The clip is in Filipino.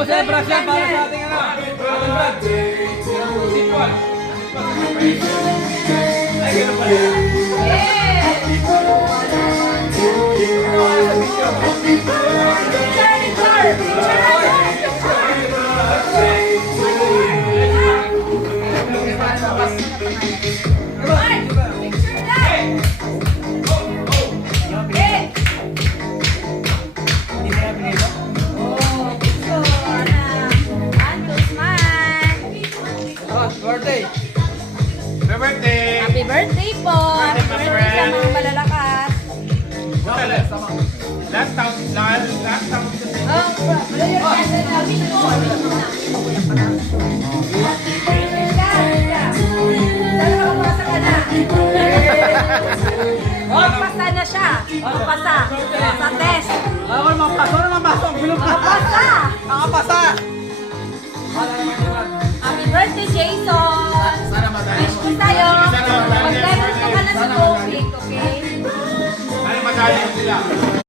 po celebration para sa ating ano. Simple. Ay, ganun pala. Birthday! Happy birthday! Happy birthday po! Happy birthday sa mga malalakas! Last time. Pasa na siya! Pasa! Sa test! Ako naman pasok. Ano naman pasok? Bilog na. Pasa! Nakapasa! Happy birthday, Jason! Sana madali Wish ko sa'yo! Mag-level ka pa na sa COVID, okay? Sana madali sila.